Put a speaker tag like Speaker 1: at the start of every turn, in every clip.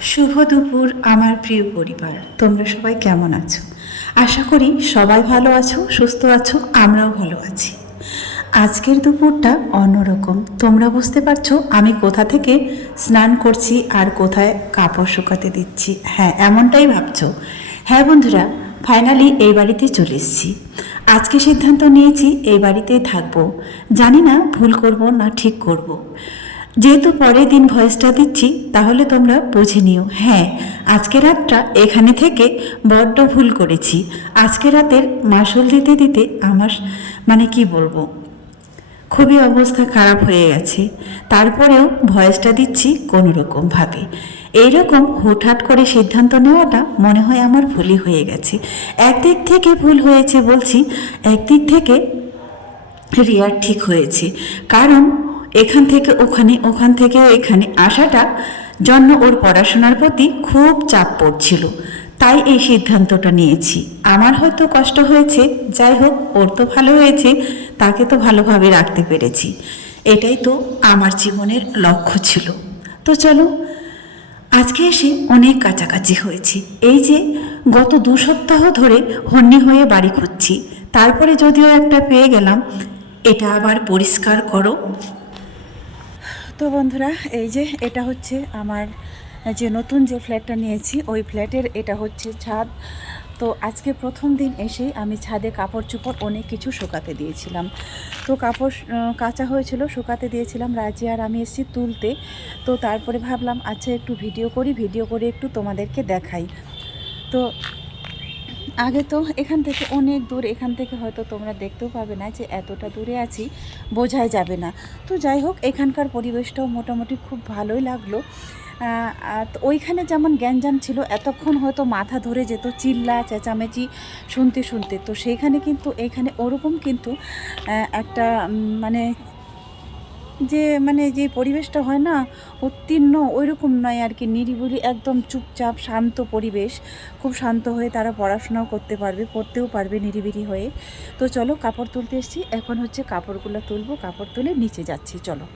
Speaker 1: শুভ দুপুর, আমার প্রিয় পরিবার। তোমরা সবাই কেমন আছো? আশা করি সবাই ভালো আছো, সুস্থ আছো, আমরাও ভালো আছি। আজকের দুপুরটা অন্যরকম। তোমরা বুঝতে পারছ, আমি কোথা থেকে স্নান করছি আর কোথায় কাপড় শুকাতে দিচ্ছি। হ্যাঁ এমনটাই ভাবছ। হ্যাঁ বন্ধুরা, ফাইনালি এই বাড়িতে চলে এসেছি। আজকে সিদ্ধান্ত নিয়েছি এই বাড়িতেই থাকব। জানি না ভুল করব না ঠিক করব। যেহেতু পরের দিন ভয়েসটা দিচ্ছি, তাহলে তোমরা বুঝে নিও। হ্যাঁ আজকে রাতটা এখানে থেকে বড্ড ভুল করেছি। আজকে রাতের মাসুল দিতে দিতে আমার মানে কি বলব, খুবই অবস্থা খারাপ হয়ে গেছে। তারপরেও ভয়েসটা দিচ্ছি কোনো রকমভাবে এইরকম হুটহাট করে সিদ্ধান্ত নেওয়াটা মনে হয় আমার ভুলই হয়ে গেছে। একদিক থেকে ভুল হয়েছে বলছি, একদিক থেকে রিয়ার ঠিক হয়েছে। কারণ এখান থেকে ওখানে, ওখান থেকে এখানে আসাটা জন্য ওর পড়াশোনার প্রতি খুব চাপ পড়ছিল। তাই এই সিদ্ধান্তটা নিয়েছি। আমার হয়তো কষ্ট হয়েছে, যাই হোক, ওর তো ভালো হয়েছে, তাকে তো ভালোভাবে রাখতে পেরেছি। এটাই তো আমার জীবনের লক্ষ্য ছিল। তো চলো, আজকে এসে অনেক কাছাকাছি হয়েছে। এই যে গত দু সপ্তাহ ধরে হন্যি হয়ে বাড়ি খুঁজছি, তারপরে যদিও একটা পেয়ে গেলাম, এটা আবার পরিষ্কার করো। তো বন্ধুরা, এই যে এটা হচ্ছে আমার যে নতুন যে ফ্ল্যাটটা নিয়েছি, ওই ফ্ল্যাটের এটা হচ্ছে ছাদ। তো আজকে প্রথম দিন এসেই আমি ছাদে কাপড় চোপড় অনেক কিছু শুকাতে দিয়েছিলাম। তো কাপড় কাঁচা হয়েছিল, শুকাতে দিয়েছিলাম। রাজি আর আমি এসেছি তুলতে। তো তারপরে ভাবলাম আচ্ছা একটু ভিডিও করি, ভিডিও করে একটু তোমাদেরকে দেখাই। তো আগে তো এখান থেকে অনেক দূর, এখান থেকে হয়তো তোমরা দেখতেও পাবে না যে এতটা দূরে আছি, বোঝাই যাবে না। তো যাই হোক, এখানকার পরিবেশটাও মোটামুটি খুব ভালোই লাগল। তো ওইখানে যেমন গ্যাঞ্জাম ছিল, এতক্ষণ হয়তো মাথা ধরে যেত, চিল্লা, চেঁচামেচি, শুনতে শুনতে। তো সেইখানে কিন্তু, এখানে ওরকম কিন্তু একটা মানে যে মানে যে পরিবেশটা হয় না, উত্তীর্ণ ওই রকম নয় আর কি। নিরিবিলি, একদম চুপচাপ, শান্ত পরিবেশ। খুব শান্ত হয়ে তারা পড়াশোনাও করতে পারবে, পড়তেও পারবে নিরিবিলি হয়ে। তো চলো, কাপড় তুলতে এসেছি। এখন হচ্ছে কাপড়গুলো তুলবো, কাপড় তুলে নিচে যাচ্ছি, চলো।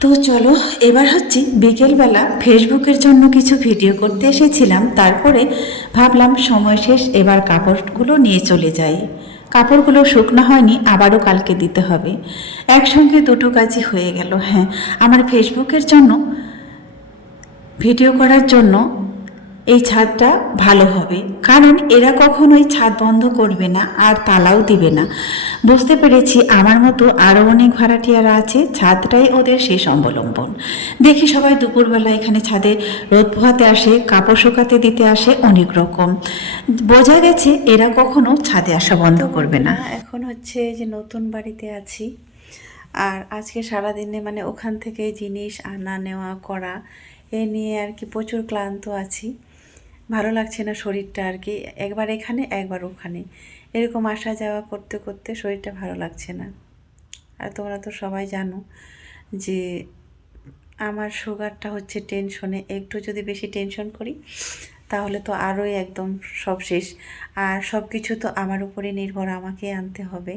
Speaker 1: তো চলো, এবার হচ্ছে বিকেলবেলা ফেসবুকের জন্য কিছু ভিডিও করতে এসেছিলাম। তারপরে ভাবলাম সময় শেষ, এবার কাপড়গুলো নিয়ে চলে যাই। কাপড়গুলো শুকনো হয়নি, আবারও কালকে দিতে হবে। একসঙ্গে দুটো কাজই হয়ে গেল হ্যাঁ। আমার ফেসবুকের জন্য ভিডিও করার জন্য এই ছাদটা ভালো হবে। কারণ এরা কখনোই ছাদ বন্ধ করবে না আর তালাও দিবে না। বুঝতে পেরেছি, আমার মতো আরও অনেক ভাড়াটিয়ারা আছে, ছাদটাই ওদের শেষ অবলম্বন। দেখি সবাই দুপুরবেলা এখানে ছাদে রোদ পোহাতে আসে, কাপড় শুকাতে দিতে আসে, অনেক রকম। বোঝা গেছে এরা কখনো ছাদে আসা বন্ধ করবে না। এখন হচ্ছে যে নতুন বাড়িতে আছি। আর আজকে সারাদিনে মানে ওখান থেকে জিনিস আনা, নেওয়া, করা, এ নিয়ে আর কি প্রচুর ক্লান্ত আছি। ভালো লাগছে না শরীরটা আর কি একবার এখানে, একবার ওখানে। এরকম আসা যাওয়া করতে করতে শরীরটা ভালো লাগছে না। আর তোমরা তো সবাই জানো যে আমার সুগারটা হচ্ছে টেনশনে একটু যদি বেশি টেনশন করি, তাহলে তো আরোই একদম সব শেষ। আর সব কিছু তো আমার উপরে নির্ভর, আমাকে আনতে হবে।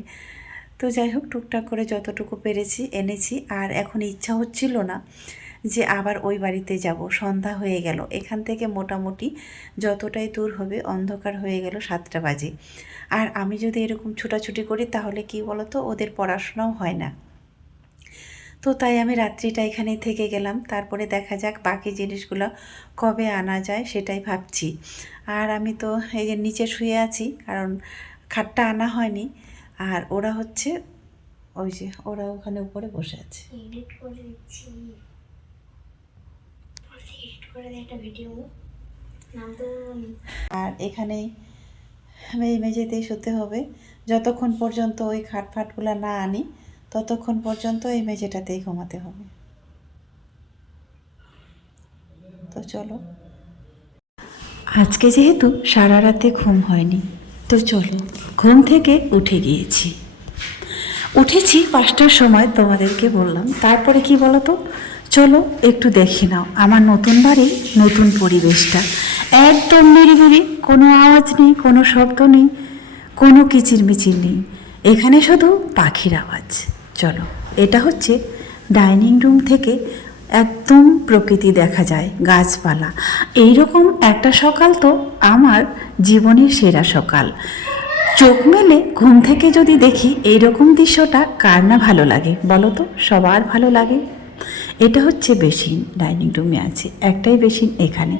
Speaker 1: তো যাই হোক, টুকটাক করে যতটুকু পেরেছি, এনেছি। আর এখন ইচ্ছা হচ্ছিল না যে আবার ওই বাড়িতে যাব। সন্ধ্যা হয়ে গেল। এখান থেকে মোটামুটি যতটাই দূর হবে অন্ধকার হয়ে গেল সাতটা বাজে। আর আমি যদি এরকম ছুটাছুটি করি তাহলে কি বলতো? ওদের পড়াশোনাও হয় না। তো তাই আমি রাত্রিটা এখানেই থেকে গেলাম। তারপরে দেখা যাক বাকি জিনিসগুলো কবে আনা যায় সেটাই ভাবছি। আর আমি তো এই যে নিচে শুয়ে আছি, কারণ খাটটা আনা হয়নি। আর ওরা হচ্ছে ওই যে ওরা ওখানে উপরে বসে আছে। আর এখানেই এই মেঝেতেই শুতে হবে, যতক্ষণ পর্যন্ত ওই খাট ফাটগুলো না আনি, ততক্ষণ পর্যন্ত এই মেঝেটাতেই ঘুমাতে হবে। তো চলো। আজকে যেহেতু সারা রাতে ঘুম হয়নি, তো চলো ঘুম থেকে উঠে গিয়েছি। উঠেছি পাঁচটার সময় তোমাদেরকে বললাম, তারপরে কি বলো তো চলো একটু দেখে নাও আমার নতুন বাড়ি, নতুন পরিবেশটা। একদম নিরিবিলি, কোনো আওয়াজ নেই, কোনো শব্দ নেই, কোনো কিচিরমিচির নেই। এখানে শুধু পাখির আওয়াজ। চলো, এটা হচ্ছে ডাইনিং রুম থেকে একদম প্রকৃতি দেখা যায়, গাছপালা। এইরকম একটা সকাল তো আমার জীবনের সেরা সকাল। চোখ মেলে ঘুম থেকে যদি দেখি, এইরকম দৃশ্যটা কার না ভালো লাগে? বলো তো, সবার ভালো লাগে? এটা হচ্ছে বেসিন, ডাইনিং রুমে আছে, একটাই বেসিন এখানে।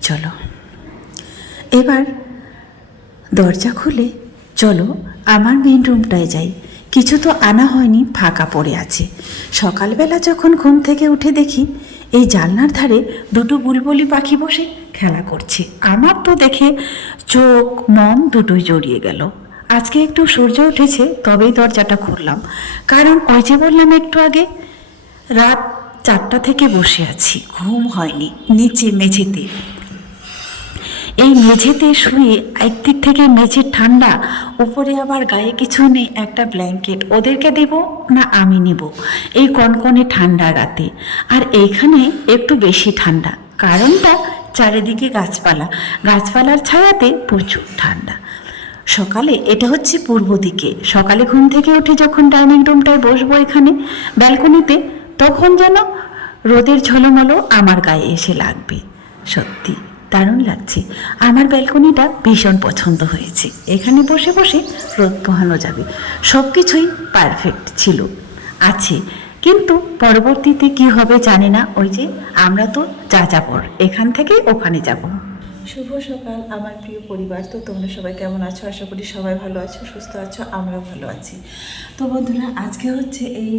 Speaker 1: চলো। এবার দরজা খুলে চলো আমার মেন রুমটায় যাই। কিছু তো আনা হয়নি, ফাঁকা পড়ে আছে। সকালবেলা যখন ঘুম থেকে উঠে দেখি এই জানলার ধারে দুটো বুলবুলি পাখি বসে খেলা করছে। আমার তো দেখে চোখ, মন দুটোই জড়িয়ে গেল। আজকে একটু সূর্য উঠেছে, তবেই দরজাটা খুললাম। কারণ ওই যে বললাম একটু আগে, রাত চারটা থেকে বসে আছি, ঘুম হয়নি, নিচে মেঝেতে। এই মেঝেতে শুয়ে একদিক থেকে মেঝের ঠান্ডা, উপরে আবার গায়ে কিছু নেই, একটা ব্ল্যাঙ্কেট ওদেরকে দেব না আমি নেব? এই কনকনে ঠান্ডা রাতে। আর এইখানে একটু বেশি ঠান্ডা, কারণটা চারিদিকে গাছপালা। গাছপালার ছায়াতে প্রচুর ঠান্ডা। সকালে এটা হচ্ছে পূর্ব দিকে। সকালে ঘুম থেকে উঠে যখন ডাইনিং রুমটায় বসবো এখানে ব্যালকনিতে তখন যেন রোদের ঝলমলো আমার গায়ে এসে লাগবে। সত্যি দারুণ লাগছে। আমার ব্যালকনিটা ভীষণ পছন্দ হয়েছে। এখানে বসে বসে রোদ পোহানো যাবে। সব কিছুই পারফেক্ট ছিল। আছে। কিন্তু পরবর্তীতে কি হবে জানি না। ওই যে আমরা তো যা যাবর এখান থেকে ওখানে যাব। শুভ সকাল, আমার প্রিয় পরিবার। তো তোমরা সবাই কেমন আছো? আশা করি সবাই ভালো আছো, সুস্থ আছো, আমরাও ভালো আছি। তো বন্ধুরা, আজকে হচ্ছে এই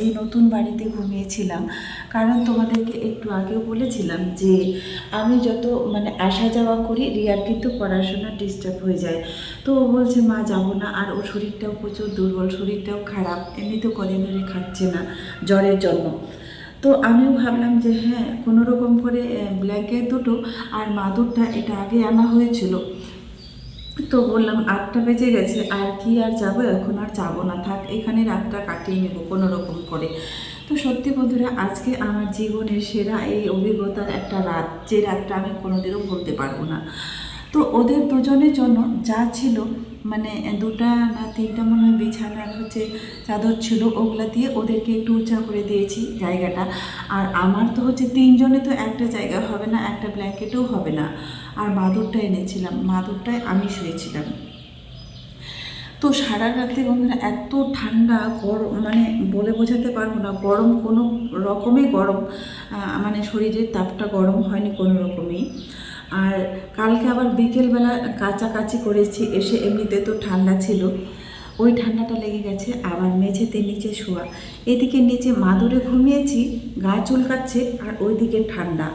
Speaker 1: এই নতুন বাড়িতে ঘুমিয়েছিলাম। কারণ তোমাদেরকে একটু আগেও বলেছিলাম যে, আমি যত মানে আসা যাওয়া করি, রিয়ার কিন্তু পড়াশোনা ডিস্টার্ব হয়ে যায়। তো ও বলছে, মা, যাব না। আর ওর শরীরটাও প্রচুর দুর্বল, শরীরটাও খারাপ। এমনিতেও কদিন ধরে খাচ্ছে না, জ্বরের জন্য তো আমিও ভাবলাম যে হ্যাঁ কোনো রকম করে ব্ল্যাঙ্কেট দুটো আর মাদুরটা এটা আগে আনা হয়েছিল। তো বললাম আটটা বেজে গেছে, আর কি আর যাব? এখন আর যাব না, থাক, এখানে রাতটা কাটিয়ে নেব কোনো রকম করে। তো সত্যি বন্ধুরা, আজকে আমার জীবনের সেরা এই অভিজ্ঞতার একটা রাত, যে রাতটা আমি কোনোদিনও বলতে পারব না। তো ওদের দুজনের জন্য যা ছিল মানে দুটা না তিনটা মনে হয় বিছানার হচ্ছে চাদর ছিল, ওগুলা দিয়ে ওদেরকে একটু উঁচা করে দিয়েছি জায়গাটা। আর আমার তো হচ্ছে তিনজনে তো একটা জায়গা হবে না, একটা ব্ল্যাঙ্কেটও হবে না। আর মাদুরটা এনেছিলাম, মাদুরটায় আমি শুয়েছিলাম। তো সারা রাতে বন্ধুরা এত ঠান্ডা, গরম মানে বলে বোঝাতে পারব না, গরম কোনো রকমই গরম মানে শরীরের তাপটা গরম হয়নি কোনো রকমই। আর কালকে আবার বিকেলবেলা কাচাকাচি করেছি, এসে এমনিতে তো ঠান্ডা ছিল। ওই ঠান্ডাটা লেগে গেছে, আবার মেঝেতে নিচে শোয়া। এদিকে নিচে মাদুরে ঘুমিয়েছি, গা চুলকাচ্ছে আর ওইদিকে ঠান্ডা।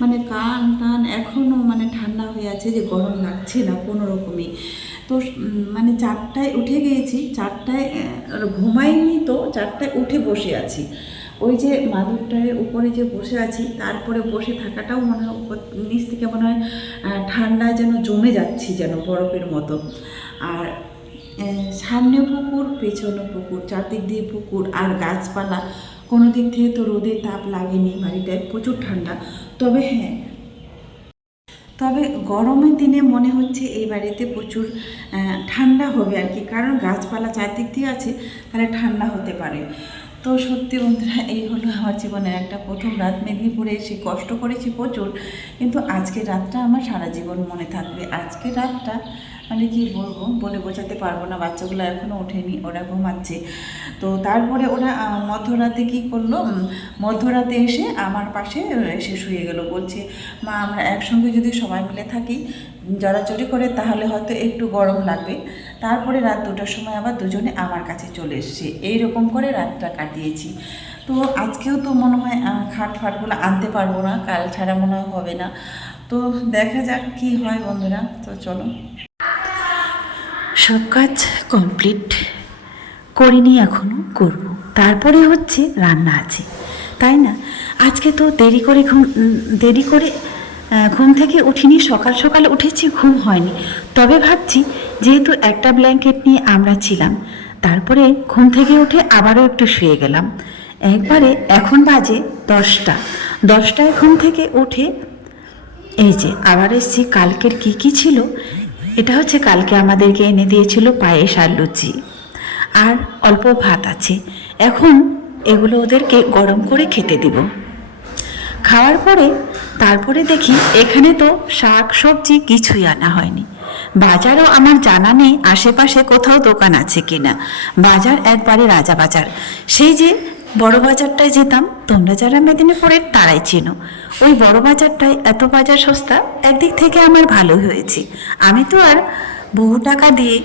Speaker 1: মানে কান টান এখনও মানে ঠান্ডা হয়ে আছে যে গরম লাগছে না কোনো রকমই। তো মানে চারটায় উঠে গিয়েছি, চারটায় ঘুমাইনি তো, চারটায় উঠে বসে আছি। ওই যে মাদুরটার উপরে যে বসে আছি তারপরে বসে থাকাটাও মনে হয় নিচ থেকে মনে হয় আহ, ঠান্ডায় যেন জমে যাচ্ছি যেন বরফের মতো। আর সামনে পুকুর পেছনে পুকুর চারদিক দিয়ে পুকুর আর গাছপালা। কোনো দিক থেকে তো রোদে তাপ লাগেনি বাড়িটায় প্রচুর ঠান্ডা। তবে হ্যাঁ তবে গরমের দিনে মনে হচ্ছে এই বাড়িতে প্রচুর ঠান্ডা হবে আর কি। কারণ গাছপালা চারদিক দিয়ে আছে তাহলে ঠান্ডা হতে পারে। তো সত্যি বন্ধুরা, এই হলো আমার জীবনের একটা প্রথম রাত। মেদিনীপুরে এসে কষ্ট করেছি প্রচুর, কিন্তু আজকের রাতটা আমার সারা জীবন মনে থাকবে। আজকের রাতটা মানে কি বলব, বলে বোঝাতে পারব না, বাচ্চাগুলো এখনও ওঠেনি, ওরা ঘুমাচ্ছে। তো তারপরে ওরা মধ্যরাতে কি করল? মধ্যরাতে এসে আমার পাশে এসে শুয়ে গেল, বলছে, মা, আমরা একসঙ্গে যদি সবাই মিলে থাকি জড়াচড়ি করে, তাহলে হয়তো একটু গরম লাগবে। তারপরে রাত দুটোর সময় আবার দুজনে আমার কাছে চলে এসছে। এইরকম করে রাতটা কাটিয়েছি। তো আজকেও তো মনে হয় খাট ফাটগুলো আনতে পারব না, কাল ছাড়া মনে হবে না। তো দেখা যাক কি হয় বন্ধুরা, তো চলো। সব কাজ কমপ্লিট করিনি এখনও করব। তারপরে হচ্ছে রান্না আছে, তাই না? আজকে তো দেরি করে ঘুম দেরি করে ঘুম থেকে উঠিনি, সকাল সকাল উঠেছি, ঘুম হয়নি। তবে ভাবছি যেহেতু একটা ব্ল্যাঙ্কেট নিয়ে আমরা ছিলাম, তারপরে ঘুম থেকে উঠে আবারও একটু শুয়ে গেলাম। একবারে এখন বাজে দশটা। দশটায় ঘুম থেকে উঠে এই যে আবার এসছি, কালকের কি কি ছিল? এটা হচ্ছে কালকে আমাদেরকে এনে দিয়েছিল পায়েস আর লুচি। আর অল্প ভাত আছে। এখন এগুলো ওদেরকে গরম করে খেতে দিব। খাওয়ার পরে তারপরে দেখি এখানে তো শাক সবজি কিছুই আনা হয়নি। বাজারও আমার জানা নেই, আশেপাশে কোথাও দোকান আছে কিনা। বাজার একবারে রাজা বাজার সেই যে বড় বাজারটায় যেতাম, তোমরা যারা মেদিনীপুরের তারাই চেনো। ওই বড় বাজারটায় এত বাজার সস্তা, একদিক থেকে আমার ভালো হয়েছে। আমি তো আর বহু টাকা দিয়ে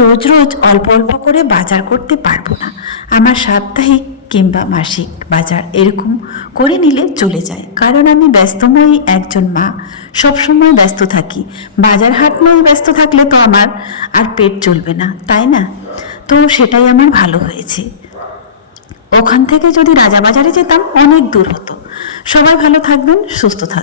Speaker 1: রোজ রোজ অল্প অল্প করে বাজার করতে পারব না। আমার সাপ্তাহিক কিংবা মাসিক বাজার এরকম করে নিলে চলে যায়। কারণ আমি ব্যস্তময়ী একজন মা। সবসময় ব্যস্ত থাকি। বাজার হাট নয় ব্যস্ত থাকলে তো আমার আর পেট চলবে না, তাই না? তো সেটাই আমার ভালো হয়েছে। ওখান থেকে যদি রাজাবাজারে যেতাম, অনেক দূর হতো। সবাই ভালো থাকবেন, সুস্থ থাকবেন।